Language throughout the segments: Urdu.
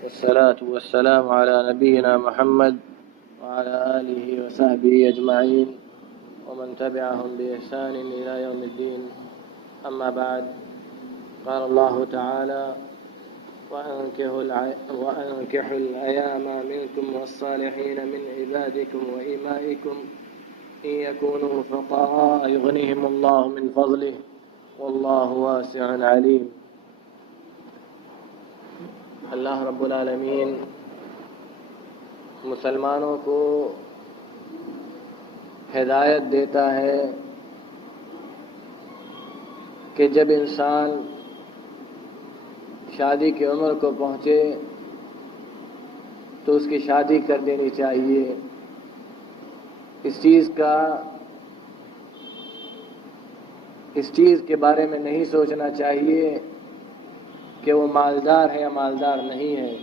والصلاة والسلام على نبينا محمد وعلى آله وصحبه أجمعين ومن تبعهم بإحسان إلى يوم الدين. أما بعد، قال الله تعالى: وأنكحوا الأيام منكم والصالحين من عبادكم وإمائكم إن يكونوا فقراء يغنيهم الله من فضله والله واسع عليم. اللہ رب العالمین مسلمانوں کو ہدایت دیتا ہے کہ جب انسان شادی کی عمر کو پہنچے تو اس کی شادی کر دینی چاہیے. اس چیز کے بارے میں نہیں سوچنا چاہیے کہ وہ مالدار ہے یا مالدار نہیں ہے،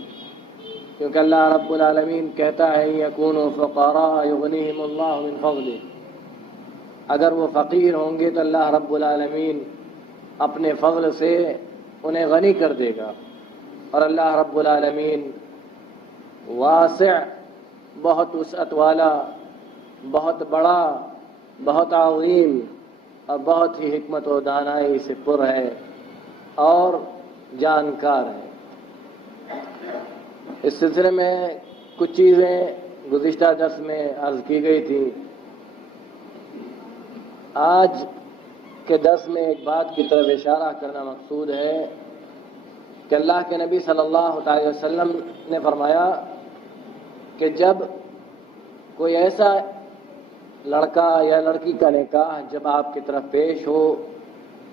کیونکہ اللہ رب العالمین کہتا ہے یکونوا فقراء یغنیہم اللہ من فضلہ. اگر وہ فقیر ہوں گے تو اللہ رب العالمین اپنے فضل سے انہیں غنی کر دے گا. اور اللہ رب العالمین واسع، بہت وسعت والا، بہت بڑا، بہت عظیم اور بہت ہی حکمت و دانائی سے پر ہے اور جانکار ہے. اس سلسلے میں کچھ چیزیں گزشتہ درس میں عرض کی گئی تھی. آج کے درس میں ایک بات کی طرف اشارہ کرنا مقصود ہے کہ اللہ کے نبی صلی اللہ علیہ وسلم نے فرمایا کہ جب کوئی ایسا لڑکا یا لڑکی کا نکاح جب آپ کی طرف پیش ہو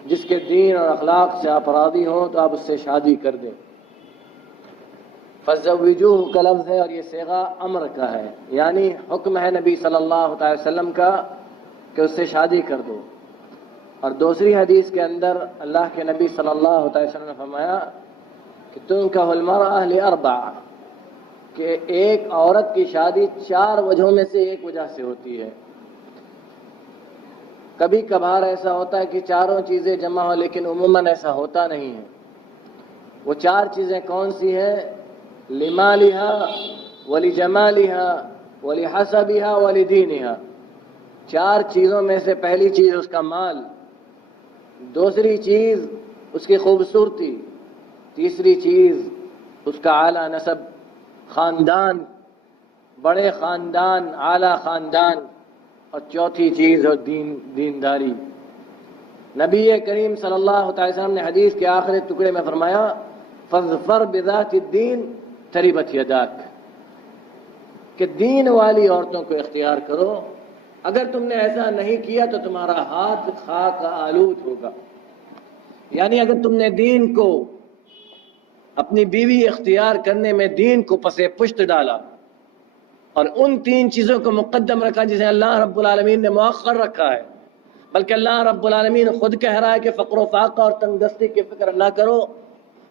جس کے دین اور اخلاق سے آپ راضی ہوں تو آپ اس سے شادی کر دیں. فَزَوِّجُوهُ کا لفظ ہے اور یہ صیغہ امر کا ہے، یعنی حکم ہے نبی صلی اللہ علیہ وسلم کا کہ اس سے شادی کر دو. اور دوسری حدیث کے اندر اللہ کے نبی صلی اللہ علیہ وسلم نے فرمایا کہ تُنكَحُ الْمَرْأَةُ لِأَرْبَعٍ، کہ ایک عورت کی شادی 4 وجہوں میں سے ایک وجہ سے ہوتی ہے. کبھی کبھار ایسا ہوتا ہے کہ چاروں چیزیں جمع ہو، لیکن عموماً ایسا ہوتا نہیں ہے. وہ 4 چیزیں کون سی ہیں؟ لِمَالِهَا وَلِجَمَالِهَا وَلِحَسَبِهَا وَلِدِينِهَا. 4 چیزوں میں سے پہلی چیز اس کا مال، دوسری چیز اس کی خوبصورتی، تیسری چیز اس کا اعلیٰ نسب، خاندان، بڑے خاندان، اعلیٰ خاندان، اور چوتھی چیز اور دینداری. نبی کریم صلی اللہ علیہ وسلم نے حدیث کے آخری ٹکڑے میں فرمایا فَاظْفَرْ بِذَاتِ الدِّينِ تَرِبَتْ يَدَاكَ، کہ دین والی عورتوں کو اختیار کرو. اگر تم نے ایسا نہیں کیا تو تمہارا ہاتھ خاک آلود ہوگا. یعنی اگر تم نے دین کو، اپنی بیوی اختیار کرنے میں دین کو پسے پشت ڈالا اور ان 3 چیزوں کو مقدم رکھا جسے اللہ رب العالمین نے مؤخر رکھا ہے، بلکہ اللہ رب العالمین خود کہہ رہا ہے کہ فقر و فاقہ اور تنگ دستی کی فکر نہ کرو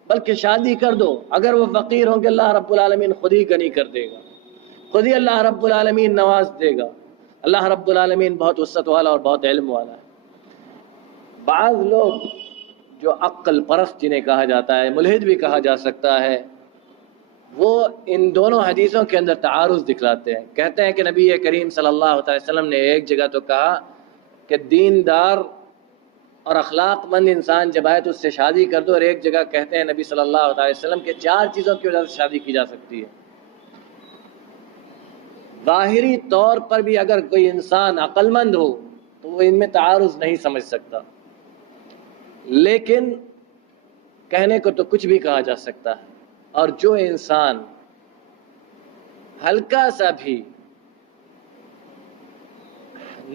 بلکہ شادی کر دو. اگر وہ فقیر ہوں گے اللہ رب العالمین خود ہی غنی کر دے گا، خود ہی اللہ رب العالمین نواز دے گا. اللہ رب العالمین بہت وسعت والا اور بہت علم والا ہے. بعض لوگ جو عقل پرست جنہیں کہا جاتا ہے، ملحد بھی کہا جا سکتا ہے، وہ ان دونوں حدیثوں کے اندر تعارض دکھلاتے ہیں. کہتے ہیں کہ نبی کریم صلی اللہ علیہ وسلم نے ایک جگہ تو کہا کہ دیندار اور اخلاق مند انسان جب آئے تو اس سے شادی کر دو، اور ایک جگہ کہتے ہیں نبی صلی اللہ علیہ وسلم کہ 4 چیزوں کی وجہ سے شادی کی جا سکتی ہے. ظاہری طور پر بھی اگر کوئی انسان عقل مند ہو تو وہ ان میں تعارض نہیں سمجھ سکتا، لیکن کہنے کو تو کچھ بھی کہا جا سکتا ہے. اور جو انسان ہلکا سا بھی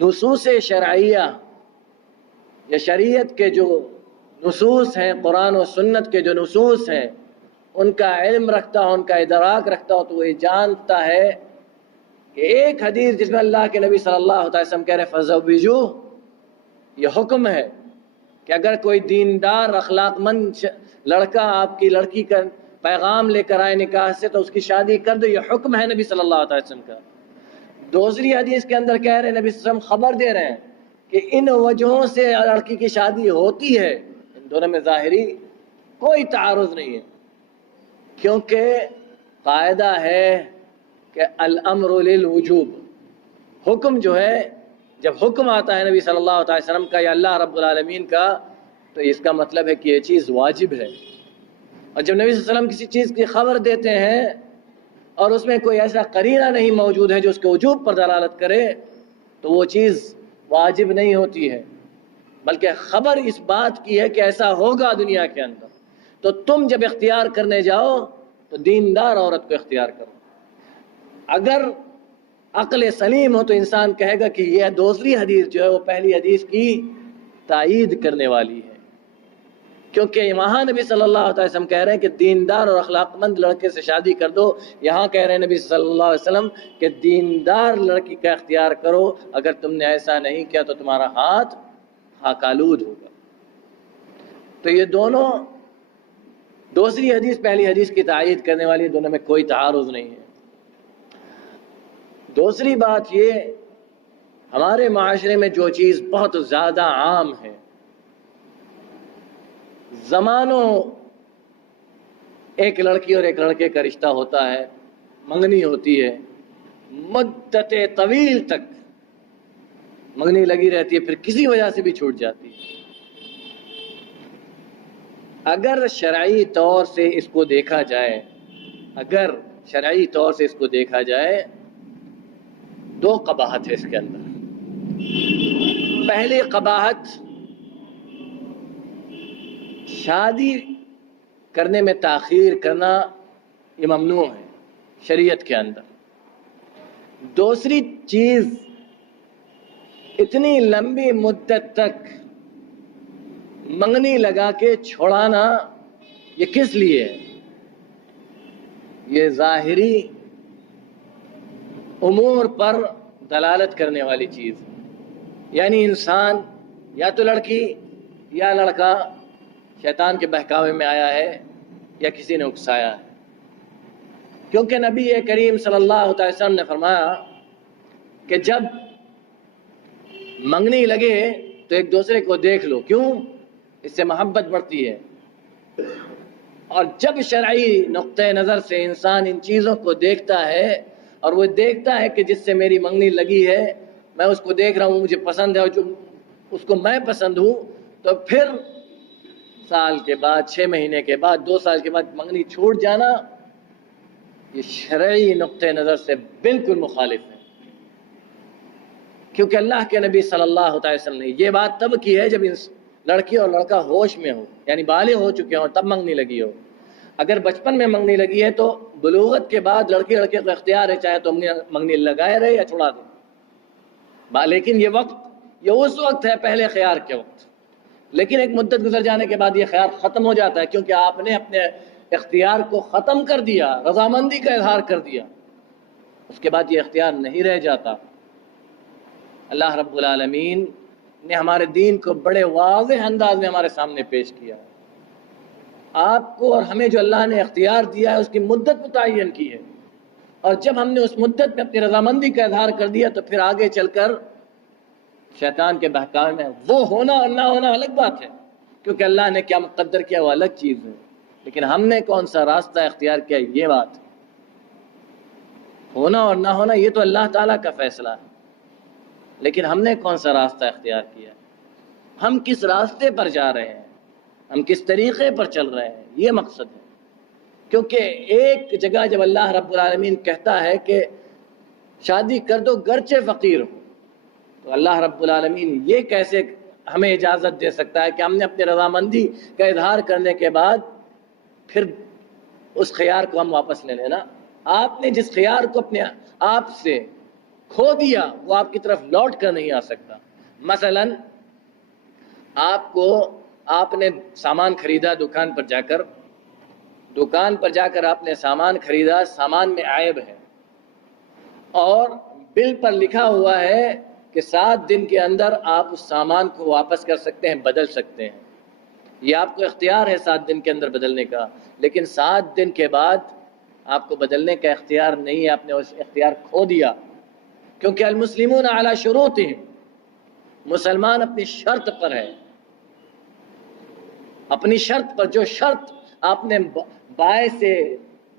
نصوص شرعیہ یا شریعت کے جو نصوص ہیں، قرآن و سنت کے جو نصوص ہیں، ان کا علم رکھتا ہو، ان کا ادراک رکھتا ہو، تو وہ یہ جانتا ہے کہ ایک حدیث جس میں اللہ کے نبی صلی اللہ علیہ وسلم کہہ رہے ہیں فَزَوِّجُوهُ، یہ حکم ہے کہ اگر کوئی دیندار اخلاق مند لڑکا آپ کی لڑکی کا پیغام لے کر آئے نکاح سے تو اس کی شادی کر دو. یہ حکم ہے نبی صلی اللہ علیہ وسلم کا. دوسری حدیث کے اندر کہہ رہے ہیں نبی صلی اللہ علیہ وسلم خبر دے رہے ہیں کہ ان وجہوں سے لڑکی کی شادی ہوتی ہے. ان دونوں میں ظاہری کوئی تعارض نہیں ہے، کیونکہ قاعدہ ہے کہ الامر للوجوب، حکم جو ہے، جب حکم آتا ہے نبی صلی اللہ علیہ وسلم کا یا اللہ رب العالمین کا، تو اس کا مطلب ہے کہ یہ چیز واجب ہے۔ اور جب نبی صلی اللہ علیہ وسلم کسی چیز کی خبر دیتے ہیں اور اس میں کوئی ایسا قرینہ نہیں موجود ہے جو اس کے وجوب پر دلالت کرے، تو وہ چیز واجب نہیں ہوتی ہے، بلکہ خبر اس بات کی ہے کہ ایسا ہوگا دنیا کے اندر۔ تو تم جب اختیار کرنے جاؤ تو دیندار عورت کو اختیار کرو۔ اگر عقل سلیم ہو تو انسان کہے گا کہ یہ دوسری حدیث جو ہے وہ پہلی حدیث کی تائید کرنے والی ہے، کیونکہ وہاں نبی صلی اللہ علیہ وسلم کہہ رہے ہیں کہ دیندار اور اخلاق مند لڑکے سے شادی کر دو، یہاں کہہ رہے ہیں نبی صلی اللہ علیہ وسلم کہ دیندار لڑکی کا اختیار کرو، اگر تم نے ایسا نہیں کیا تو تمہارا ہاتھ خاکالود ہوگا۔ تو یہ دونوں، دوسری حدیث پہلی حدیث کی تائید کرنے والی، دونوں میں کوئی تعارض نہیں ہے۔ دوسری بات یہ، ہمارے معاشرے میں جو چیز بہت زیادہ عام ہے، زمانوں ایک لڑکی اور ایک لڑکے کا رشتہ ہوتا ہے، منگنی ہوتی ہے، مدت طویل تک منگنی لگی رہتی ہے، پھر کسی وجہ سے بھی چھوٹ جاتی ہے۔ اگر شرعی طور سے اس کو دیکھا جائے، دو قباحت ہے اس کے اندر۔ پہلی قباحت، شادی کرنے میں تاخیر کرنا یہ ممنوع ہے شریعت کے اندر۔ دوسری چیز، اتنی لمبی مدت تک منگنی لگا کے چھوڑانا، یہ کس لیے ہے؟ یہ ظاہری امور پر دلالت کرنے والی چیز، یعنی انسان یا تو لڑکی یا لڑکا شیطان کے بہکاوے میں آیا ہے یا کسی نے اکسایا ہے، کیونکہ نبی کریم صلی اللہ علیہ وسلم نے فرمایا کہ جب منگنی لگے تو ایک دوسرے کو دیکھ لو، کیوں؟ اس سے محبت بڑھتی ہے۔ اور جب شرعی نقطہ نظر سے انسان ان چیزوں کو دیکھتا ہے اور وہ دیکھتا ہے کہ جس سے میری منگنی لگی ہے، میں اس کو دیکھ رہا ہوں، مجھے پسند ہے، اور جو اس کو میں پسند ہوں، تو پھر سال کے بعد، 6 مہینے کے بعد، 2 سال کے بعد منگنی چھوٹ جانا، یہ شرعی نقطہ نظر سے بالکل مخالف ہے۔ کیونکہ اللہ کے نبی صلی اللہ علیہ وسلم نے یہ بات تب کی ہے جب لڑکی اور لڑکا ہوش میں ہو، یعنی بالغ ہو چکے ہوں، تب منگنی لگی ہو۔ اگر بچپن میں منگنی لگی ہے تو بلوغت کے بعد لڑکی لڑکے کو اختیار ہے، چاہے تو منگنی لگائے رہے یا چھڑا دے، لیکن یہ اس وقت ہے پہلے خیار کے وقت۔ لیکن ایک مدت گزر جانے کے بعد یہ خیار ختم ہو جاتا ہے، کیونکہ آپ نے اپنے اختیار کو ختم کر دیا، رضامندی کا اظہار کر دیا، اس کے بعد یہ اختیار نہیں رہ جاتا۔ اللہ رب العالمین نے ہمارے دین کو بڑے واضح انداز میں ہمارے سامنے پیش کیا۔ آپ کو اور ہمیں جو اللہ نے اختیار دیا ہے اس کی مدت متعین کی ہے، اور جب ہم نے اس مدت میں اپنی رضامندی کا اظہار کر دیا تو پھر آگے چل کر شیطان کے بہکاوے میں وہ ہونا اور نہ ہونا الگ بات ہے، کیونکہ اللہ نے کیا مقدر کیا وہ الگ چیز ہے، لیکن ہم نے کون سا راستہ اختیار کیا یہ بات ہے۔ ہونا اور نہ ہونا یہ تو اللہ تعالیٰ کا فیصلہ ہے، لیکن ہم نے کون سا راستہ اختیار کیا، ہم کس راستے پر جا رہے ہیں، ہم کس طریقے پر چل رہے ہیں، یہ مقصد ہے۔ کیونکہ ایک جگہ جب اللہ رب العالمین کہتا ہے کہ شادی کر دو گرچہ فقیر ہو، تو اللہ رب العالمین یہ کیسے ہمیں اجازت دے سکتا ہے کہ ہم نے اپنی رضامندی کا اظہار کرنے کے بعد پھر اس خیار کو ہم واپس لے لینا؟ آپ نے جس خیار کو اپنے آپ سے کھو دیا وہ آپ کی طرف لوٹ کر نہیں آ سکتا۔ مثلا آپ نے سامان خریدا، دکان پر جا کر آپ نے سامان خریدا، سامان میں عیب ہے اور بل پر لکھا ہوا ہے کہ 7 دن کے اندر آپ اس سامان کو واپس کر سکتے ہیں، بدل سکتے ہیں، یہ آپ کو اختیار ہے 7 دن کے اندر بدلنے کا، لیکن 7 دن کے بعد آپ کو بدلنے کا اختیار نہیں ہے، آپ نے اس اختیار کھو دیا۔ کیونکہ المسلمون علی شروطہم، مسلمان اپنی شرط پر ہے، اپنی شرط پر، جو شرط آپ نے بائے سے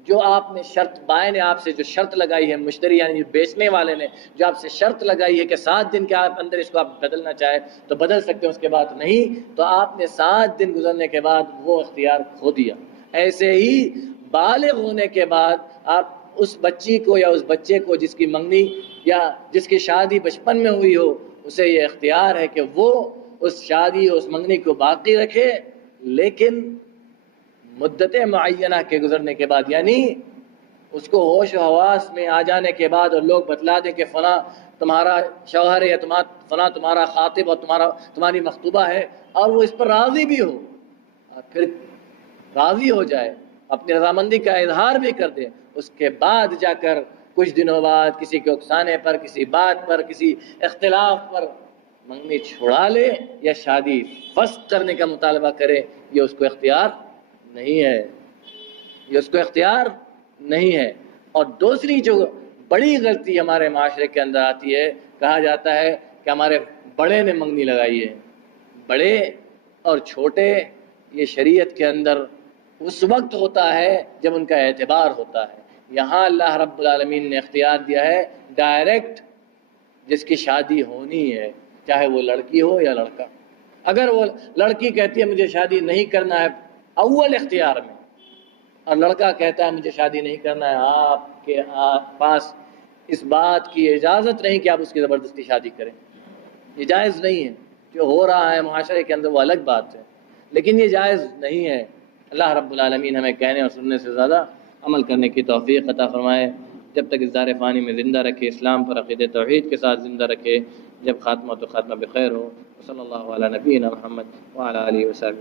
جو آپ نے شرط، بائیں نے آپ سے جو شرط لگائی ہے، مشتری یعنی بیچنے والے نے جو آپ سے شرط لگائی ہے کہ 7 دن کے اندر اس کو آپ بدلنا چاہے تو بدل سکتے ہیں، اس کے بعد نہیں، تو آپ نے 7 دن گزرنے کے بعد وہ اختیار کھو دیا۔ ایسے ہی بالغ ہونے کے بعد آپ اس بچی کو یا اس بچے کو جس کی منگنی یا جس کی شادی بچپن میں ہوئی ہو، اسے یہ اختیار ہے کہ وہ اس شادی اس منگنی کو باقی رکھے، لیکن مدت معینہ کے گزرنے کے بعد، یعنی اس کو ہوش و حواس میں آ جانے کے بعد اور لوگ بتلا دیں کہ فلاں تمہارا شوہر ہے یا فلاں تمہارا خاطب اور تمہاری مخطوبہ ہے، اور وہ اس پر راضی بھی ہو، اور پھر راضی ہو جائے، اپنی رضامندی کا اظہار بھی کر دے، اس کے بعد جا کر کچھ دنوں بعد کسی کے اکسانے پر، کسی بات پر، کسی اختلاف پر منگنی چھڑا لے یا شادی فسخ کرنے کا مطالبہ کرے، یہ اس کو اختیار نہیں ہے، یہ اس کو اختیار نہیں ہے۔ اور دوسری جو بڑی غلطی ہمارے معاشرے کے اندر آتی ہے، کہا جاتا ہے کہ ہمارے بڑے نے منگنی لگائی ہے۔ بڑے اور چھوٹے یہ شریعت کے اندر اس وقت ہوتا ہے جب ان کا اعتبار ہوتا ہے۔ یہاں اللہ رب العالمین نے اختیار دیا ہے ڈائریکٹ، جس کی شادی ہونی ہے، چاہے وہ لڑکی ہو یا لڑکا۔ اگر وہ لڑکی کہتی ہے مجھے شادی نہیں کرنا ہے اول اختیار میں، اور لڑکا کہتا ہے مجھے شادی نہیں کرنا ہے، آپ کے پاس اس بات کی اجازت نہیں کہ آپ اس کی زبردستی شادی کریں، یہ جائز نہیں ہے۔ جو ہو رہا ہے معاشرے کے اندر وہ الگ بات ہے، لیکن یہ جائز نہیں ہے۔ اللہ رب العالمین ہمیں کہنے اور سننے سے زیادہ عمل کرنے کی توفیق عطا فرمائے، جب تک اس دار فانی میں زندہ رکھے، اسلام پر عقیدہ توحید کے ساتھ زندہ رکھے، جب خاتمہ تو خاتمہ بخیر ہو۔ صلی اللہ علیہ نبینا محمد وعلی آلہ وصحبہ۔